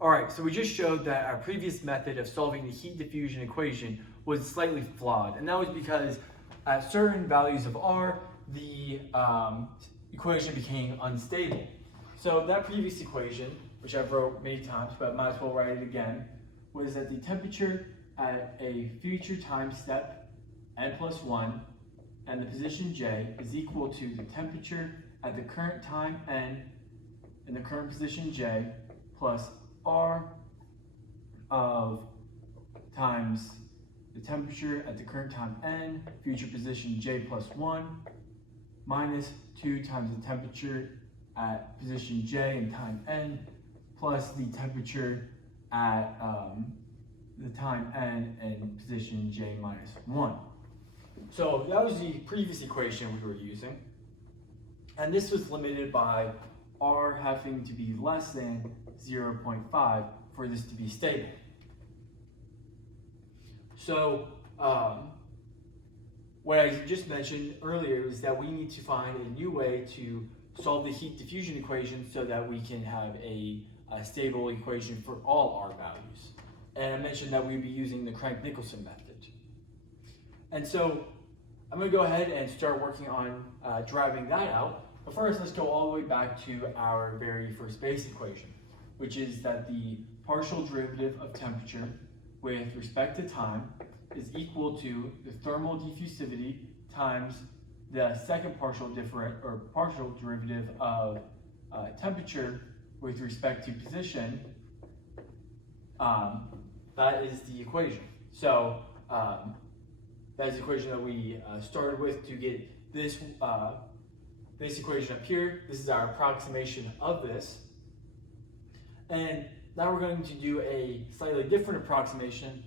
All right, so we just showed that our previous method of solving the heat diffusion equation was slightly flawed, and that was because at certain values of R, the equation became unstable. So that previous equation, which I've wrote many times, but might as well write it again, was that the temperature at a future time step n+1 and the position j is equal to the temperature at the current time n in the current position j plus R of times the temperature at the current time n, future position j plus 1, minus 2 times the temperature at position j and time n, plus the temperature at the time n and position j minus 1. So that was the previous equation we were using. And this was limited by R having to be less than 0.5 for this to be stable. So what I just mentioned earlier is that we need to find a new way to solve the heat diffusion equation so that we can have a stable equation for all R values. And I mentioned that we'd be using the Crank-Nicolson method. And so I'm going to go ahead and start working on driving that out. But first, let's go all the way back to our very first base equation, which is that the partial derivative of temperature with respect to time is equal to the thermal diffusivity times the second partial derivative of temperature with respect to position. That is the equation. So that is the equation that we started with to get this this equation up here. This is our approximation of this. And now we're going to do a slightly different approximation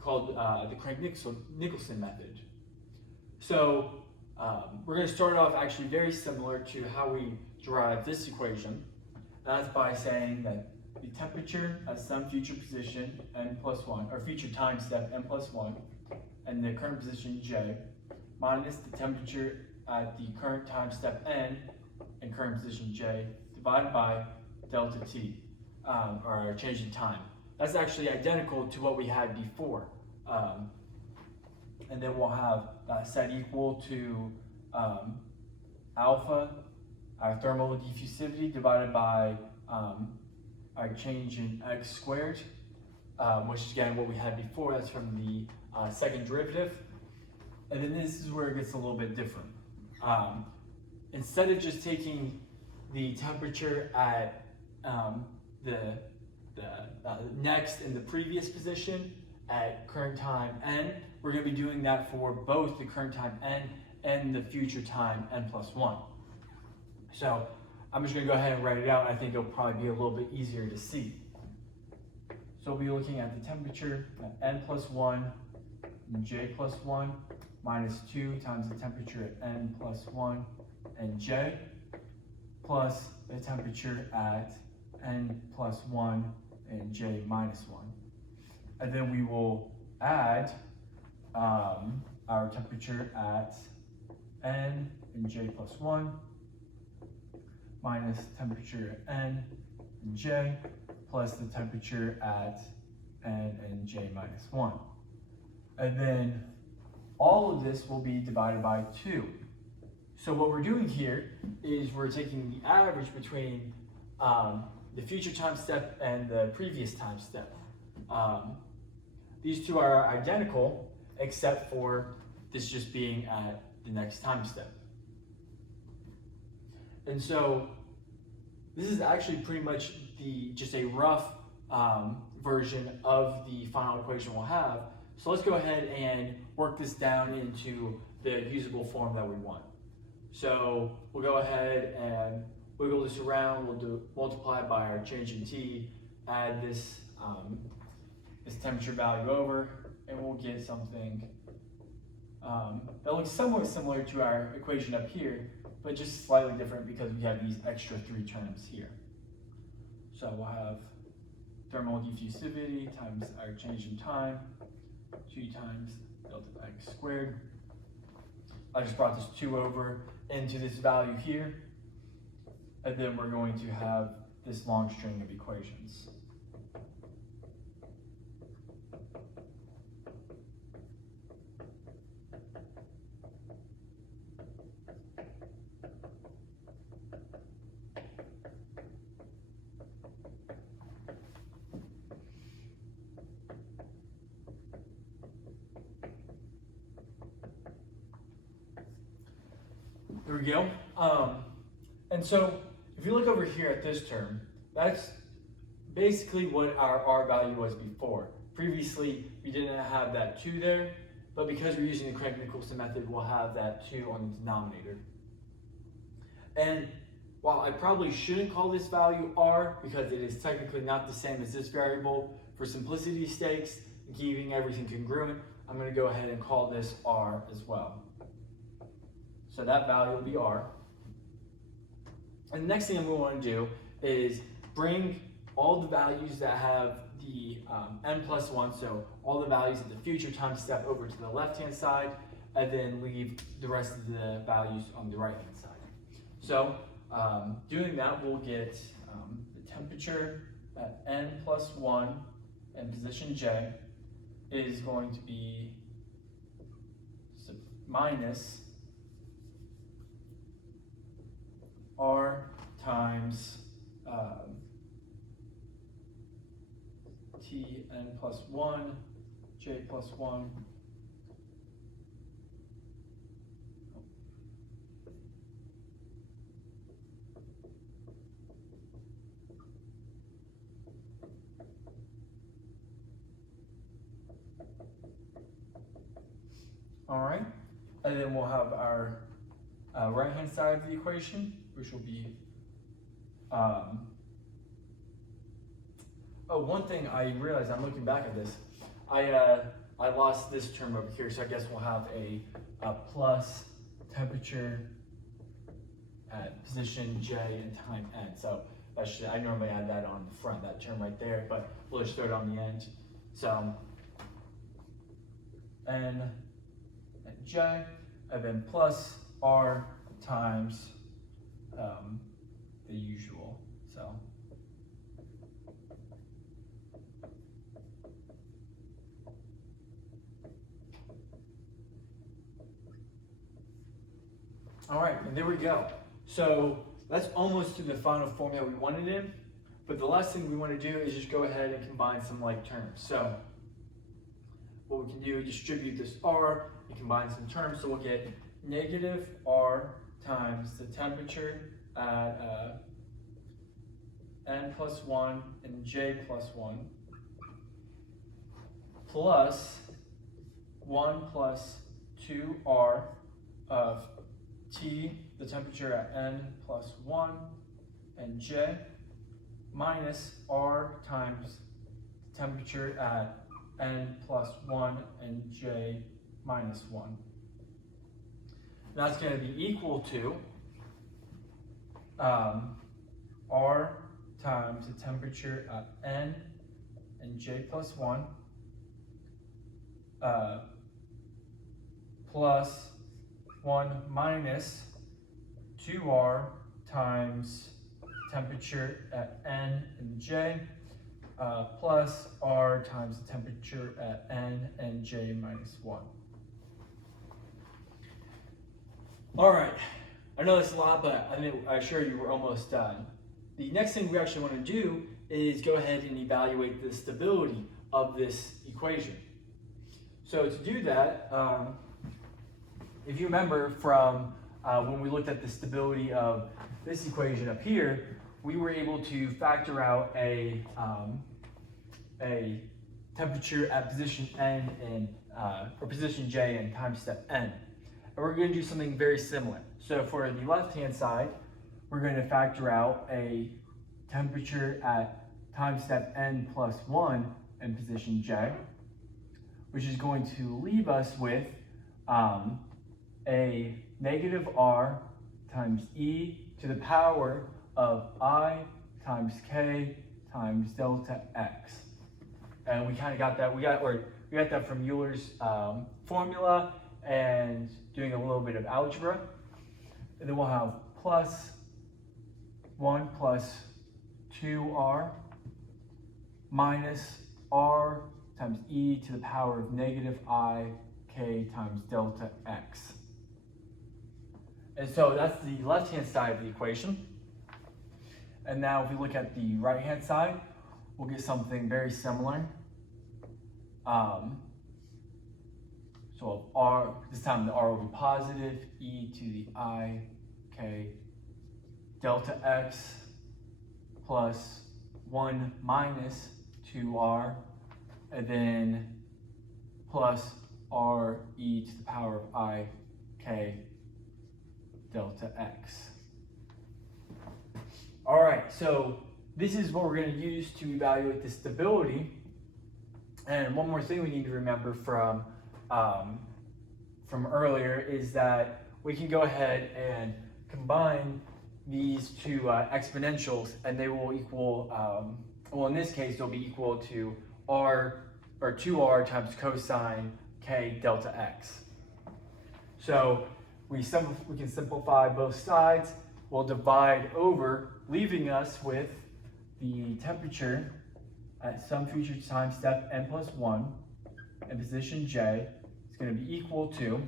called the Crank-Nicolson method. So we're going to start off actually very similar to how we derive this equation. That's by saying that the temperature at some future position n+1, or future time step n+1, and the current position j, minus the temperature at the current time step n and current position j, divided by delta t, or change in time. That's actually identical to what we had before. And then we'll have that set equal to alpha, our thermal diffusivity, divided by our change in x squared, which is again what we had before. That's from the second derivative. And then this is where it gets a little bit different. Instead of just taking the temperature at the next in the previous position at current time n, we're going to be doing that for both the current time n and the future time n+1. So I'm just going to go ahead and write it out. I think it'll probably be a little bit easier to see. So we'll be looking at the temperature at n+1 and j+1 minus 2 times the temperature at n+1 and j, plus the temperature at n+1 and j minus 1. And then we will add our temperature at n and j+1 minus temperature at n and j plus the temperature at n and j minus 1. And then all of this will be divided by 2. So what we're doing here is we're taking the average between the future time step and the previous time step. These two are identical, except for this just being at the next time step. And so this is actually pretty much just a rough version of the final equation we'll have. So let's go ahead and work this down into the usable form that we want. So we'll go ahead and wiggle this around. We'll multiply by our change in T, add this temperature value over, and we'll get something that looks somewhat similar to our equation up here, but just slightly different because we have these extra 3 terms here. So we'll have thermal diffusivity times our change in time, 2 times delta x squared. I just brought this 2 over into this value here, and then we're going to have this long string of equations. There we go. And so if you look over here at this term, that's basically what our R value was before. Previously, we didn't have that 2 there, but because we're using the Craig-Nicholson method, we'll have that 2 on the denominator. And while I probably shouldn't call this value R because it is technically not the same as this variable, for simplicity's sakes and keeping everything congruent, I'm going to go ahead and call this R as well. So that value will be R. And the next thing I'm going to want to do is bring all the values that have the n plus 1, so all the values of the future time step over to the left-hand side, and then leave the rest of the values on the right-hand side. So doing that, we'll get the temperature at n plus 1 in position J is going to be minus R times T n plus 1, J plus 1. All right, and then we'll have our right-hand side of the equation, which will be, one thing I realized, I'm looking back at this, I lost this term over here, so I guess we'll have a plus temperature at position J and time n. So I normally add that on the front, that term right there, but we'll just throw it on the end. So n and J, and then plus R times the usual. So all right, and there we go. So that's almost to the final formula we wanted in, but the last thing we want to do is just go ahead and combine some like terms. So what we can do is distribute this R and combine some terms, so we'll get negative R times the temperature at n plus 1 and J plus 1 plus 1 plus 2R of T, the temperature at n plus 1 and J, minus R times temperature at n plus 1 and J minus 1. That's going to be equal to R times the temperature at n and J plus 1 plus 1 minus 2R times temperature at n and J plus R times the temperature at n and J minus 1. All right, I know it's a lot, but I'm sure you were almost done. The next thing we actually want to do is go ahead and evaluate the stability of this equation. So to do that, if you remember from when we looked at the stability of this equation up here, we were able to factor out a temperature at position n and or position J and time step n. And we're going to do something very similar. So for the left-hand side, we're going to factor out a temperature at time step n plus 1 in position J, which is going to leave us with a negative R times E to the power of I times K times delta X. And we kind of got that, we got that from Euler's formula and doing a little bit of algebra. And then we'll have plus 1 plus 2R minus R times E to the power of negative I K times delta X. And so that's the left-hand side of the equation. And now if we look at the right-hand side, we'll get something very similar. So R, this time the R will be positive, E to the I k delta x plus 1 minus 2r, and then plus r e to the power of I k delta x. All right, so this is what we're going to use to evaluate the stability. And one more thing we need to remember from earlier is that we can go ahead and combine these two exponentials, and they will equal, well, in this case, they'll be equal to r, or 2r times cosine k delta x. So we can simplify both sides. We'll divide over, leaving us with the temperature at some future time step n plus 1 in position j is going to be equal to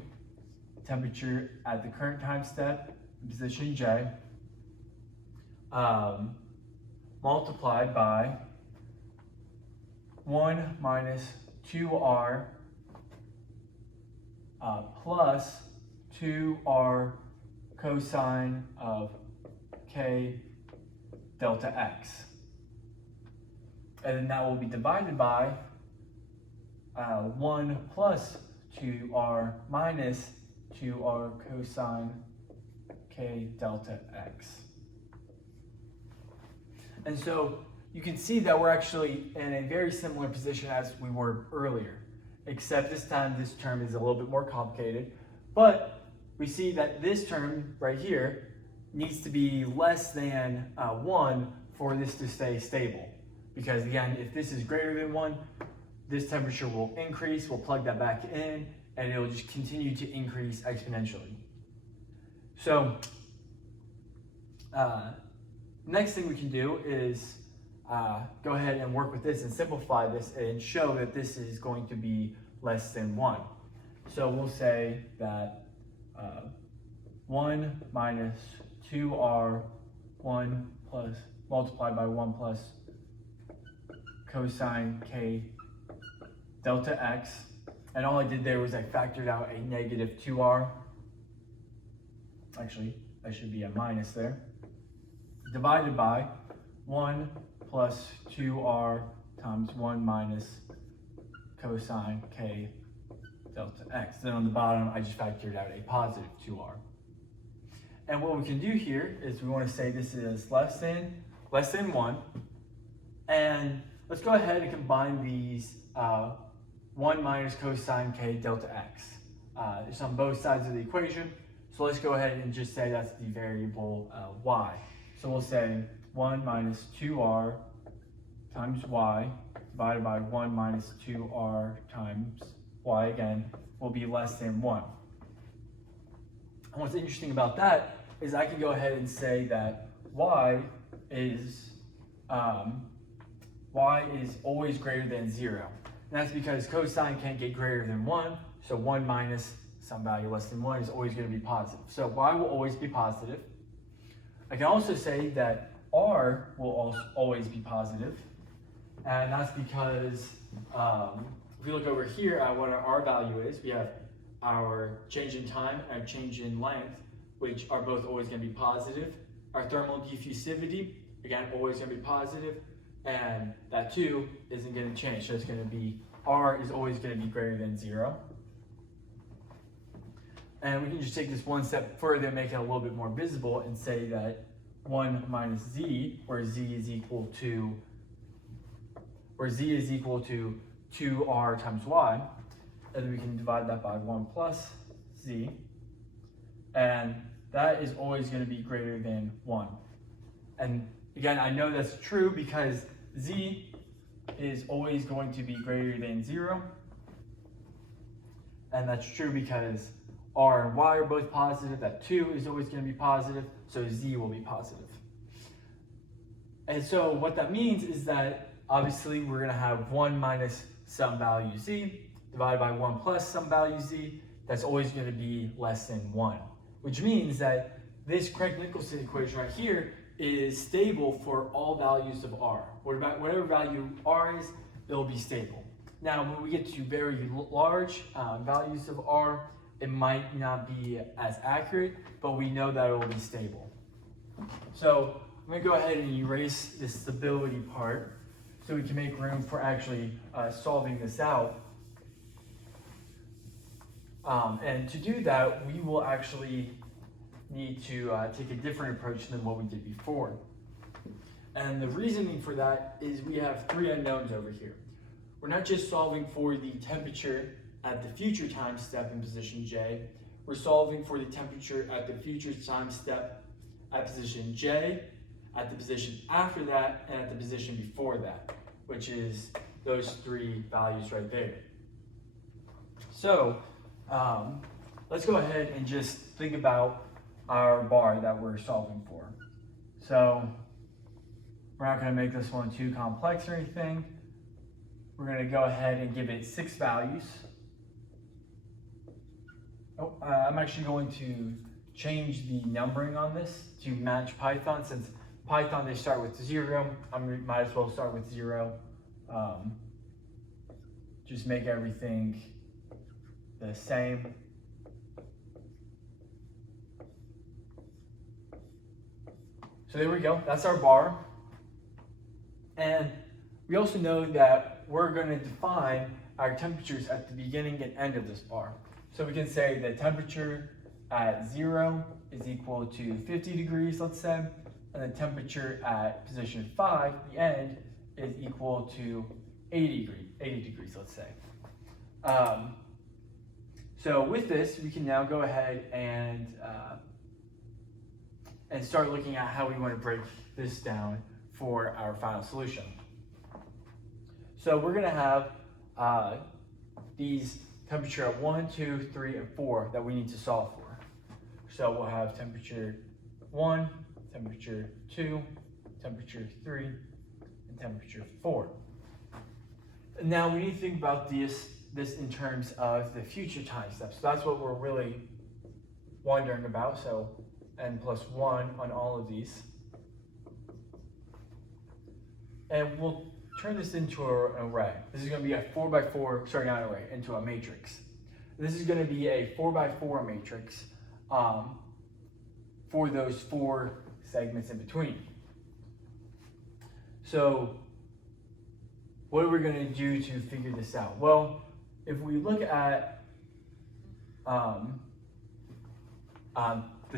temperature at the current time step in position j multiplied by 1 minus 2r plus 2r cosine of k delta x. And then that will be divided by 1 plus 2r minus 2r cosine k delta x. And so you can see that we're actually in a very similar position as we were earlier, except this time this term is a little bit more complicated. But we see that this term right here needs to be less than 1 for this to stay stable. Because again, if this is greater than 1, this temperature will increase, we'll plug that back in, and it'll just continue to increase exponentially. So, next thing we can do is go ahead and work with this and simplify this and show that this is going to be less than 1. So we'll say that 1 minus 2r, 1 plus, multiplied by 1 plus cosine k delta x, and all I did there was I factored out a negative 2r. Actually, that should be a minus there. Divided by 1 plus 2r times 1 minus cosine k delta x. Then on the bottom, I just factored out a positive 2r. And what we can do here is we want to say this is less than 1. And let's go ahead and combine these 1 minus cosine k delta x. It's on both sides of the equation. So let's go ahead and just say that's the variable y. So we'll say 1 minus 2r times y divided by 1 minus 2r times y again will be less than 1. And what's interesting about that is I can go ahead and say that y is always greater than 0. And that's because cosine can't get greater than 1, so 1 minus some value less than 1 is always going to be positive. So y will always be positive. I can also say that r will always be positive, and that's because if we look over here at what our r value is, we have our change in time and our change in length, which are both always going to be positive. Our thermal diffusivity, again, always going to be positive, and that too isn't going to change. So it's going to be, r is always going to be greater than 0. And we can just take this one step further and make it a little bit more visible and say that 1 minus z, where z is equal to 2r times y, and then we can divide that by 1 plus z, and that is always going to be greater than 1. And again, I know that's true because z is always going to be greater than 0, and that's true because r and y are both positive, that 2 is always going to be positive, so z will be positive. And so what that means is that obviously we're going to have 1 minus some value z divided by 1 plus some value z. That's always going to be less than 1, which means that this Craig-Nicholson equation right here is stable for all values of r. Whatever value r is, it'll be stable. Now, when we get to very large values of r, it might not be as accurate, but we know that it will be stable. So I'm going to go ahead and erase this stability part so we can make room for actually solving this out. And to do that, we will actually need to take a different approach than what we did before. And the reasoning for that is we have three unknowns over here. We're not just solving for the temperature at the future time step in position J, we're solving for the temperature at the future time step at position J, at the position after that, and at the position before that, which is those three values right there. So let's go ahead and just think about our bar that we're solving for. So we're not going to make this one too complex or anything. We're going to go ahead and give it 6 values. I'm actually going to change the numbering on this to match Python. Since Python, they start with 0, I might as well start with 0. Just make everything the same. So there we go, that's our bar. And we also know that we're going to define our temperatures at the beginning and end of this bar. So we can say the temperature at 0 is equal to 50 degrees, let's say, and the temperature at position 5, the end, is equal to 80 degrees, let's say. So with this, we can now go ahead and start looking at how we want to break this down for our final solution. So we're going to have these temperature at 1, 2, 3, and 4 that we need to solve for. So we'll have temperature 1, temperature 2, temperature 3, and temperature 4. Now we need to think about this in terms of the future time steps. So that's what we're really wondering about. So n+1 on all of these. And we'll turn this into an array. This is going to be a 4x4, sorry, not an array, into a matrix. This is going to be a 4x4 matrix for those 4 segments in between. So what are we going to do to figure this out? Well, if we look at the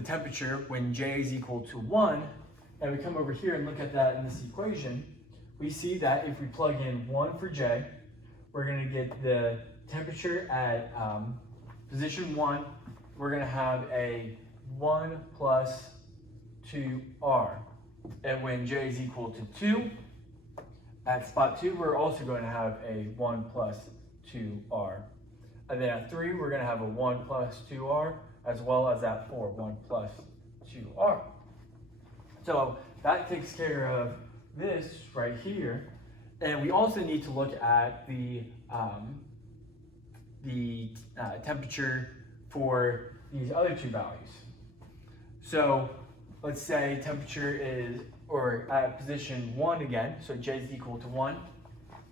temperature when J is equal to 1, and we come over here and look at that in this equation, we see that if we plug in 1 for J, we're going to get the temperature at position 1, we're going to have a 1 plus 2R. And when J is equal to 2, at spot 2, we're also going to have a 1 plus 2R. And then at 3, we're going to have a 1 plus 2R, as well as at 4, 1 plus 2R. So that takes care of this right here. And we also need to look at the temperature for these other 2 values. So let's say temperature is, or at position 1 again, so J is equal to 1.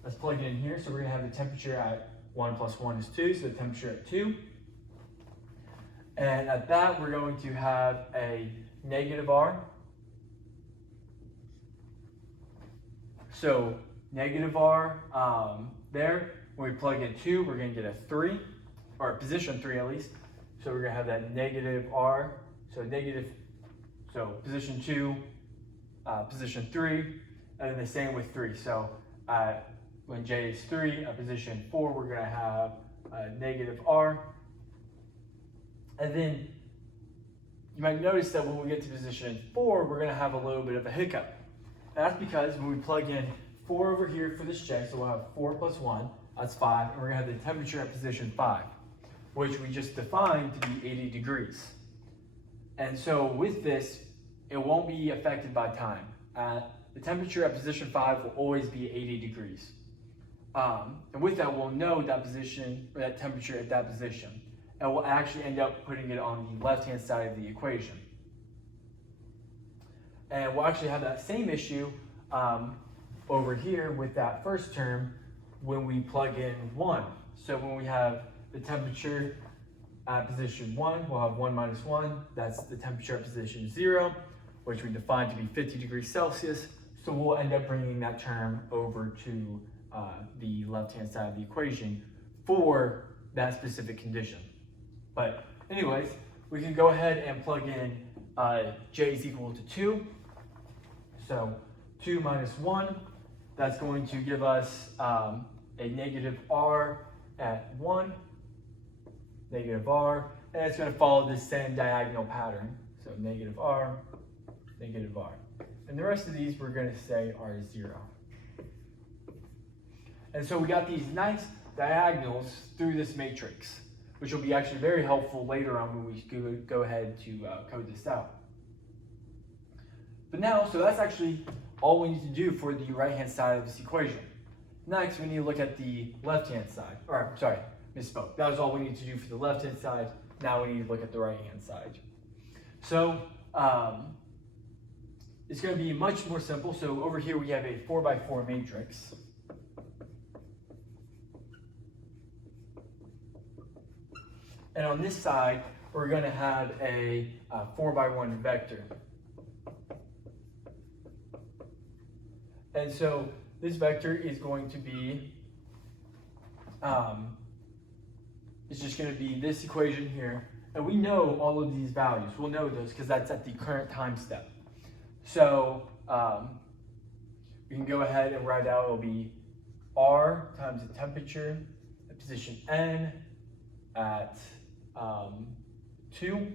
Let's plug it in here. So we're going to have the temperature at 1 plus 1 is 2, so the temperature at 2. And at that, we're going to have a negative R. So negative R there, when we plug in 2, we're going to get a 3, or position 3 at least. So we're going to have that negative R. So position 2, position 3, and then the same with 3. So when J is 3, at position 4, we're going to have a negative R. And then you might notice that when we get to position 4, we're going to have a little bit of a hiccup. And that's because when we plug in 4 over here for this J, so we'll have 4 plus 1, that's 5, and we're going to have the temperature at position 5, which we just defined to be 80 degrees. And so with this, it won't be affected by time. The temperature at position 5 will always be 80 degrees. And with that, we'll know that position, or that temperature at that position. And we'll actually end up putting it on the left-hand side of the equation. And we'll actually have that same issue over here with that first term when we plug in 1. So when we have the temperature at position 1, we'll have 1 minus 1. That's the temperature at position 0, which we define to be 50 degrees Celsius. So we'll end up bringing that term over to the left-hand side of the equation for that specific condition. But anyways, we can go ahead and plug in J is equal to 2. So 2 minus 1, that's going to give us a negative R at 1, negative R, and it's going to follow the same diagonal pattern. So negative R, negative R. And the rest of these we're going to say are 0. And so we got these nice diagonals through this matrix, which will be actually very helpful later on when we go ahead to code this out. But now, so that's actually all we need to do for the right-hand side of this equation. Next, we need to look at the left-hand side. Or, sorry, misspoke. That was all we need to do for the left-hand side. Now we need to look at the right-hand side. So, it's going to be much more simple. So over here we have a 4x4 matrix. And on this side, we're going to have a 4x1 vector. And so this vector is going to be, it's just going to be this equation here. And we know all of these values. We'll know those because that's at the current time step. So we can go ahead and write out, it'll be R times the temperature at position N at 2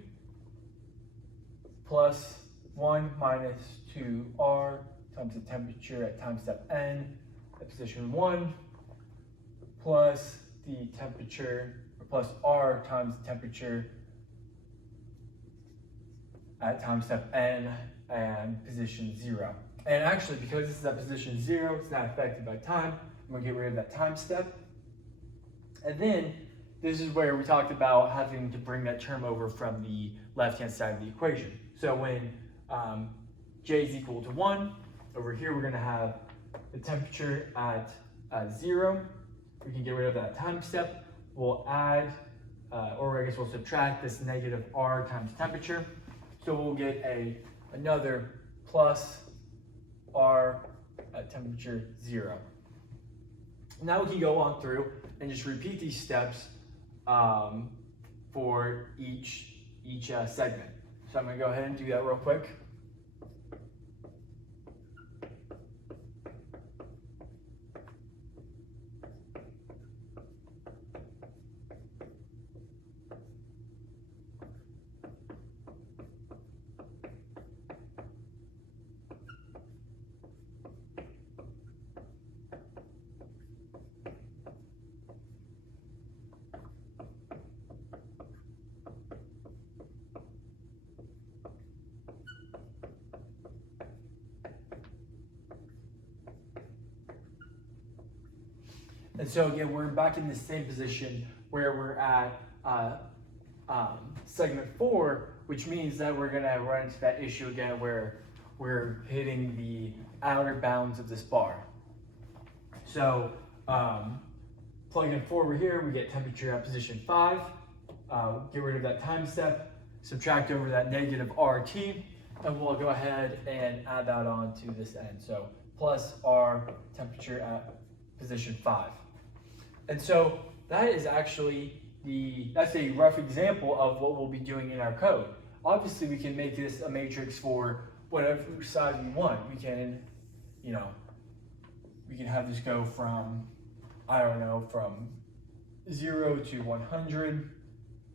plus 1 minus 2R times the temperature at time step N at position 1 plus the temperature, or plus R times the temperature at time step N and position 0. And actually, because this is at position 0, it's not affected by time. I'm going to get rid of that time step. And then this is where we talked about having to bring that term over from the left-hand side of the equation. So when J is equal to 1, over here we're going to have the temperature at 0. We can get rid of that time step. We'll add, or I guess we'll subtract this negative R times temperature. So we'll get another plus R at temperature 0. Now we can go on through and just repeat these steps for each segment. So I'm going to go ahead and do that real quick. And so again, we're back in the same position where we're at segment 4, which means that we're going to run into that issue again where we're hitting the outer bounds of this bar. So plugging in 4 over here, we get temperature at position 5. Get rid of that time step, subtract over that negative RT, and we'll go ahead and add that on to this end. So plus R temperature at position 5. And so that is actually that's a rough example of what we'll be doing in our code. Obviously, we can make this a matrix for whatever size we want. We can, we can have this go from, I don't know, from 0 to 100,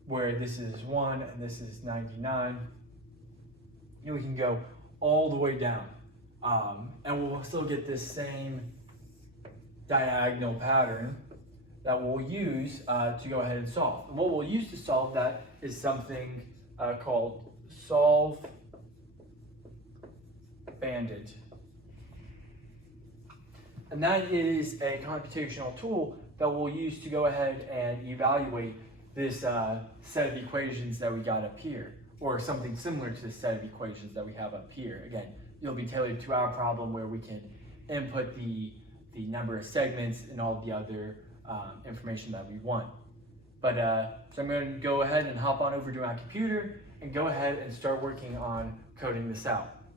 where this is 1 and this is 99. We can go all the way down. And we'll still get this same diagonal pattern that we'll use to go ahead and solve. And what we'll use to solve that is something called solve banded. And that is a computational tool that we'll use to go ahead and evaluate this set of equations that we got up here, or something similar to the set of equations that we have up here. Again, it'll be tailored to our problem where we can input the number of segments and all the other information that we want. But so I'm going to go ahead and hop on over to my computer and go ahead and start working on coding this out.